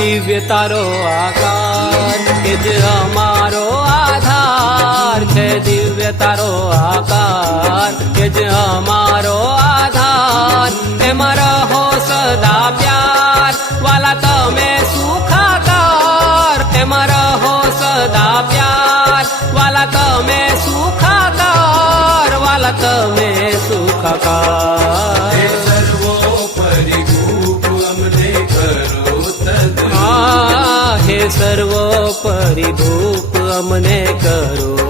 દિવ્ય તારો આકાર કે જે અમારો આધાર છે, દિવ્ય તારો આકાર કે જે અમારો આધાર, એમાં રહો સદા પ્યાર વાલા તમે સુખાકાર, એમાં રહો સદા પ્યાર વાલા તમે સુખાકાર, વાલા તમે સુખાકાર. સર્વોપરી ભૂપ અમને કરો તદ, હે સર્વોપરી ભૂપ અમને કરો